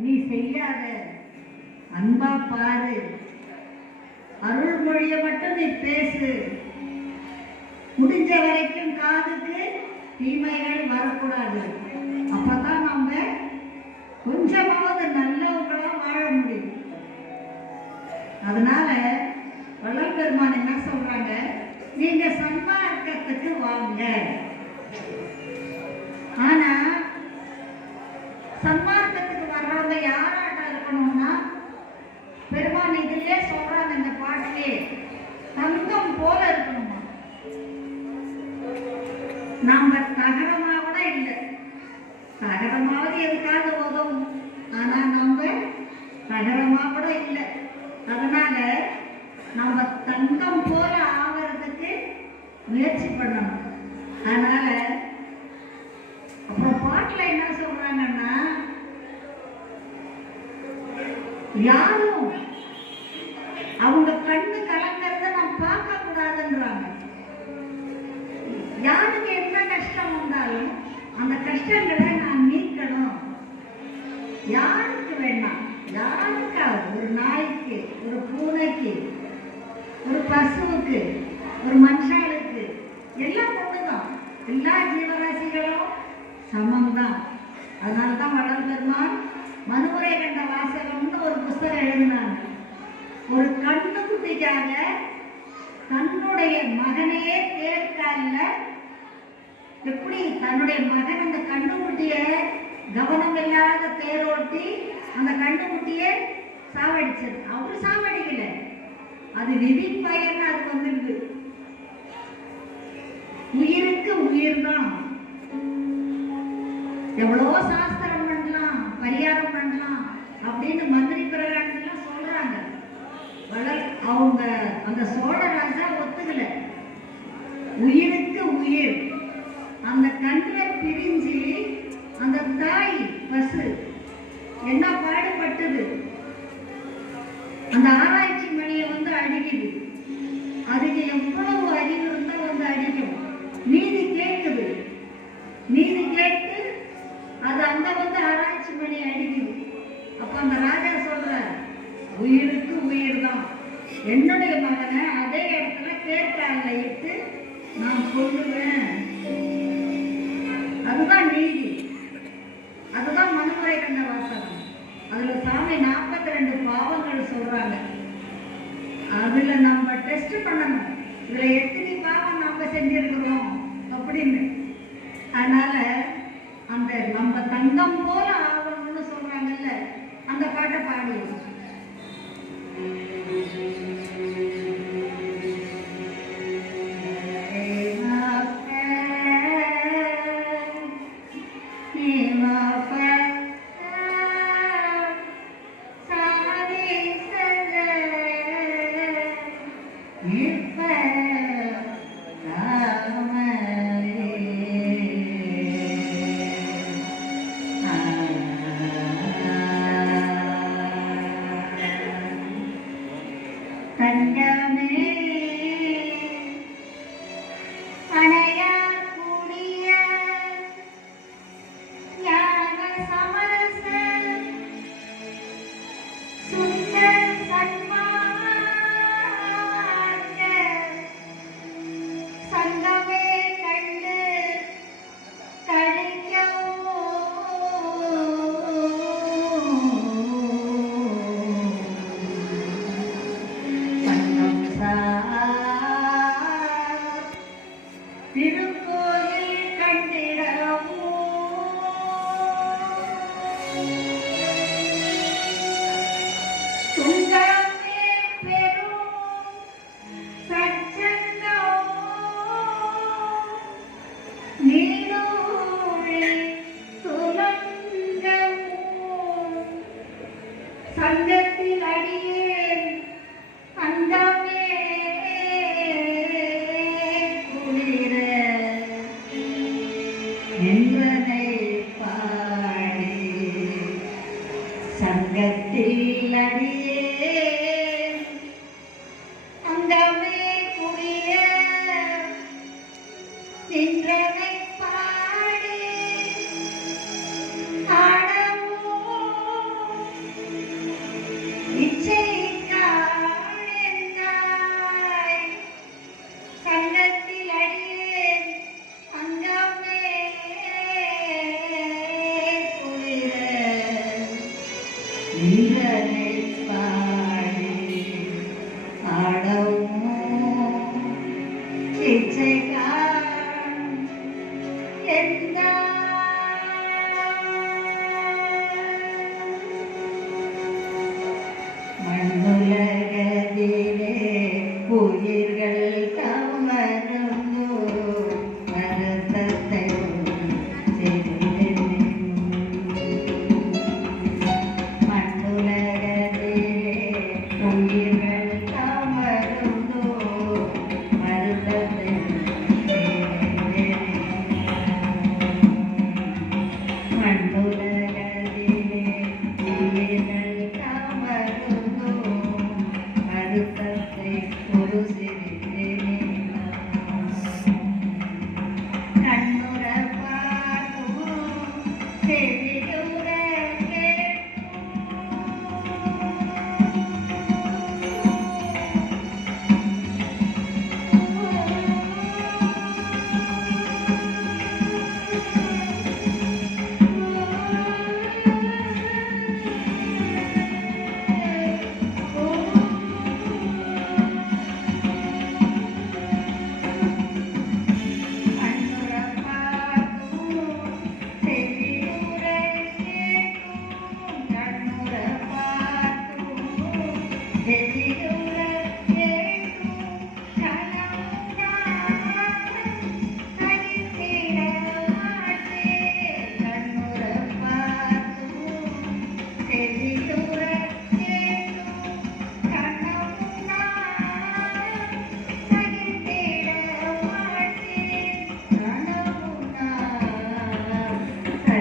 நீ செய்யாத. அன்பா பாரு. அருள்மொழிய மட்டும் நீ பேசு. முடிஞ்ச வரைக்கும் காதுக்கு தீமைகள் வரக்கூடாது. அப்பதான் நம்ம கொஞ்சமாவது நல்லவங்களா வாழ முடியும். அதனால வள்ளல் பெருமான் என்ன சொல்றாங்க? நீங்க சன்மார்க்கத்துக்கு வாங்க. ஆனா சம்பா நாம தகரமா கூட இல்லை. தகரமாவது எதுக்காக உதவும் ஆனா நம்ம தகரமா கூட இல்லை. அதனால நம்ம தங்கம் போல ஆவறதுக்கு முயற்சி பண்ணணும். அதனால அப்புறம் பாட்டுல என்ன சொல்றாங்கன்னா யாரும் அவங்க கண்ணு கலங்கறத நம்ம பார்க்க கூடாதுன்றாங்க யாரு வந்தாலும் அந்த கஷ்டங்களை நான் நீக்கணும். யாருக்கு வேணாம்? யாருக்காவது ஒரு நாய்க்கு ஒரு பூனைக்கு ஒரு பசுவுக்கு ஒரு மனுஷாளுக்கு. எல்லாம் ஒண்ணுதான். எல்லா ஜீவராசிகளும் சமம்தான். அதனால தான் வளர் பெருமான் மனுமுறை கண்ட வாசகம்னு ஒரு புஸ்தகம் எழுதினாங்க ஒரு கண்ணு குட்டிக்காக தன்னுடைய மகனையே தேர்காலில் எப்படி தன்னுடைய மகன் அந்த கண்ணுக்குட்டிய கவனம் இல்லாத தேரோட்டி அந்த கண்ணுக்குட்டிய சாவடிச்சது. அவரு சாவடிக்கல. அது விதி பயன் அது வந்துருக்கு. உயிருக்கு உயிர் தான். எவ்வளவோ சாஸ்திரம் பண்ணலாம் பரிகாரம் பண்ணலாம் அப்படின்னு மந்திரி பிரகாரம்லாம் சொல்றாங்க. அவங்க அந்த சோழ ராஜா ஒத்துக்கல. உயிருக்கு உயிர். அந்த ஆராய்ச்சி மணியை வந்து அடிக்குது. அதுக்கு எவ்வளவு அறிவு இருந்தால் வந்து அடிக்கும். நீதி கேட்குது. நீதி கேட்டு அது அந்த வந்து ஆராய்ச்சி மணி அடிக்குது. அப்போ அந்த ராஜா சொல்ற உயிருக்கு உயிர் தான். என்னுடைய மகனை அதே இடத்துல கேட்டால இட்டு நான் சொல்லுவேன் அதுதான் நீதி அதுதான் மனுமுறை கண்ட வாசகம் அதுல சாமி நாற்பத்தி ரெண்டு பாவங்கள் சொல்றாங்க அதுல நம்ம டெஸ்ட் பண்ணணும். இதுல எத்தனை பாவம் நம்ம செஞ்சிருக்கிறோம்? அப்படின்னு. அதனால அந்த நம்ம தங்கம் போல ஆகணும்னு சொல்றாங்கல்ல அந்த பாட்டை பாடிடுவோம் தங்கமே Filho நின்றனை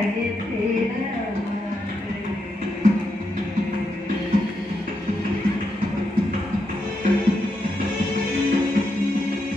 head